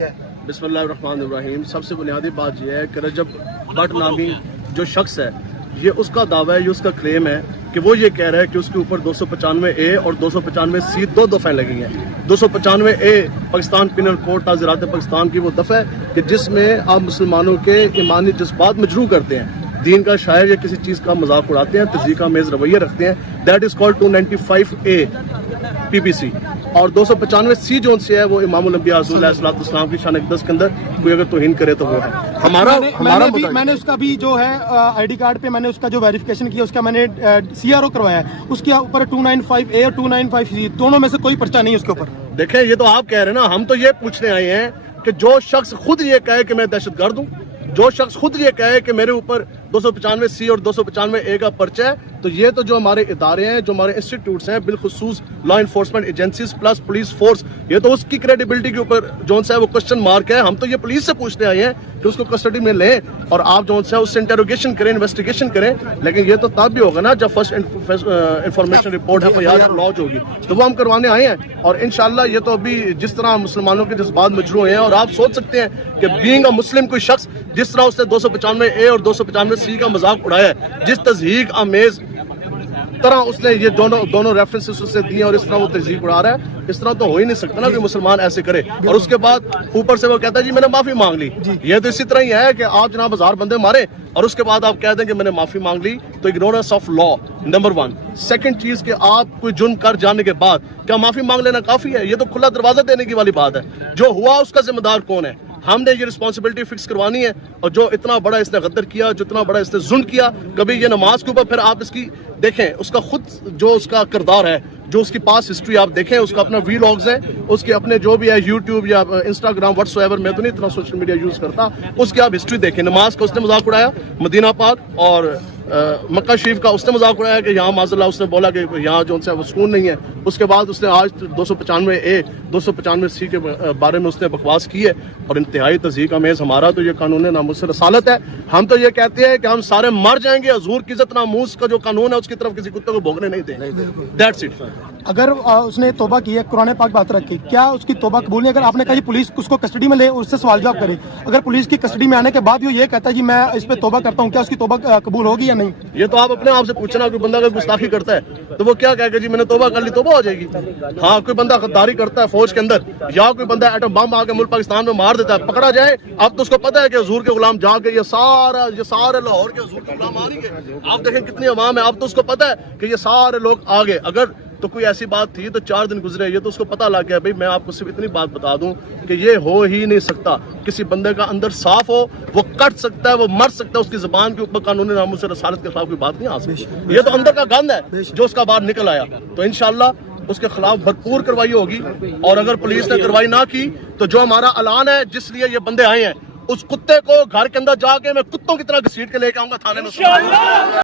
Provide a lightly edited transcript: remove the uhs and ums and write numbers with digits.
बिस्मिल्लाहिर्रहमानिर्रहीम। सबसे बुनियादी बात यह है कि रजब भट्ट नामी जो शख्स है, ये उसका दावा है, ये उसका क्लेम है कि वो ये कह रहा है कि उसके ऊपर 295A और 295C दो दफ़े लगी हैं। 295A पाकिस्तान पिनल कोड ताज़ीरात पाकिस्तान की वो दफ़ा है कि जिसमें आप मुसलमानों के ईमानी जज्बात मजरूह करते हैं, दीन का शायर या किसी चीज़ का मजाक उड़ाते हैं, तज़यीक़ का मेज़ रवैया रखते हैं। That is called 295A PPC। और 295C जो से है वो इमामुल अंबिया अलैहिस्सलाम की शान अक़दस के अंदर कोई अगर तौहीन करे तो वो है हमारा मैंने उसका भी जो है आईडी कार्ड पे मैंने उसका जो वेरिफिकेशन किया, उसका मैंने CRO करवाया है, उसके ऊपर 295A और 295C दोनों में से कोई पर्चा नहीं है उसके ऊपर। देखें, ये तो आप कह रहे हैं ना, हम तो ये पूछने आए हैं कि जो शख्स खुद ये कहे कि मैं दहशतगर्द हूँ, जो शख्स खुद ये कहे कि मेरे ऊपर 295C और 295A का पर्चा है, तो ये तो जो हमारे इदारे हैं, जो हमारे इंस्टीट्यूट्स हैं, बिलखुसूस law enforcement agencies plus police force, ये तो उसकी क्रेडिबिलिटी के ऊपर जो सा है वो क्वेश्चन मार्क है। हम तो ये पुलिस से पूछने आए हैं कि उसको कस्टडी में लें और आप जो सा है उससे इंटेरोगेशन करें, इन्वेस्टिगेशन करें। लेकिन ये तो तब भी होगा ना जब first information report FIR launch होगी, तो वो हम करवाने आए हैं। और इंशाल्लाह ये तो अभी जिस तरह मुसलमानों के जज्बात मजरूह हैं, और आप सोच सकते हैं कि बीइंग अ मुस्लिम कोई शख्स जिस तरह उसने 295A और 295C का मजाक उड़ाया है, जिस तज़हीक आमेज तरह उसने ये दोनों रेफरेंसेस उससे दिए और इस तरह वो तज़हीक उड़ा रहा है, इस तरह तो हो ही नहीं सकता ना कि मुसलमान ऐसे करे। और उसके बाद ऊपर से वो कहता है जी मैंने माफी मांग ली। ये तो इसी तरह ही है कि आप जनाब 1000 बंदे मारे और उसके बाद आप कह दें कि मैंने माफी मांग ली, तो ignorance of law number 1। Second चीज कि आप कोई जुर्म कर जाने के बाद क्या माफी मांग लेना काफी है? ये तो खुला दरवाजा देने की वाली बात है। जो हुआ उसका जिम्मेदार कौन है? हमने ये रिस्पॉन्सिबिलिटी फिक्स करवानी है। और जो इतना बड़ा इसने गद्दर किया, जो इतना बड़ा इसने जुल्म किया, कभी ये नमाज के ऊपर, फिर आप इसकी देखें उसका खुद जो उसका किरदार है, जो उसकी पास हिस्ट्री आप देखें, उसका अपना वीलॉग्स है, उसके अपने जो भी है यूट्यूब या इंस्टाग्राम व्हाट्सएवर, मैं तो नहीं इतना सोशल मीडिया यूज करता, उसके आप हिस्ट्री देखें। नमाज का उसने मजाक उड़ाया, मदीना पाक और मक्का शरीफ का उसने मजाक उड़ाया कि यहाँ माज़अल्लाह उसने बोला कि यहाँ जो है वो सुकून नहीं है। उसके बाद उसने आज 295A 295C के बारे में उसने बकवास की है और इंतहाई तज़हीक अमेज़। हमारा तो ये कानून नामुस रसालत है। हम तो ये कहते हैं कि हम सारे मर जाएंगे, हुजूर की इज्जत नामूस का जो कानून है उसकी तरफ किसी कुत्ते को भोगने नहीं देंगे। That's it. अगर उसने तौबा की है, कुरान पाक बात रखी, क्या उसकी तौबा कबूल नहीं? अगर आपने कहा पुलिस उसको कस्टडी में ले, उससे सवाल जवाब करे, अगर पुलिस की कस्टडी में आने के बाद ये कहता है कि मैं इस पे तौबा करता हूँ, क्या उसकी तौबा कबूल होगी या नहीं? ये तो आप अपने आप से पूछना। कोई बंदा अगर गुस्ताखी करता है तो वो क्या कहेगा जी मैंने तौबा कर ली, तौबा हो जाएगी? हाँ, कोई बंदा गद्दारी करता है फौज के अंदर, या कोई बंदा एटम बम आके मुल्क पाकिस्तान में मार देता है, पकड़ा जाए, अब तो उसको पता है कि हुजूर के गुलाम जाके ये सारे लाहौर के हुजूर के गुलाम आ रही है। आप देखें कितनी अवाम है, अब तो उसको पता है कि ये सारे लोग आ गए। अगर तो कोई ऐसी बात थी तो 4 दिन गुजरे, ये तो उसको पता लग गया। भाई मैं आपको सिर्फ इतनी बात बता दूं कि ये हो ही नहीं सकता। किसी बंदे का अंदर साफ हो, वो कट सकता है, वो मर सकता है, उसकी जुबान के ऊपर कानूनी नामूस रसालत के खिलाफ कोई बात नहीं आ सकती। ये तो अंदर का गंद है जो उसका बाहर निकल आया। तो इंशाल्लाह उसके खिलाफ भरपूर कार्रवाई होगी। और अगर पुलिस ने कार्रवाई ना की तो जो हमारा ऐलान है जिसलिए ये बंदे आए हैं, उस कुत्ते को घर के अंदर जाके मैं कुत्तों की तरह घसीट के लेके आऊंगा थाने में।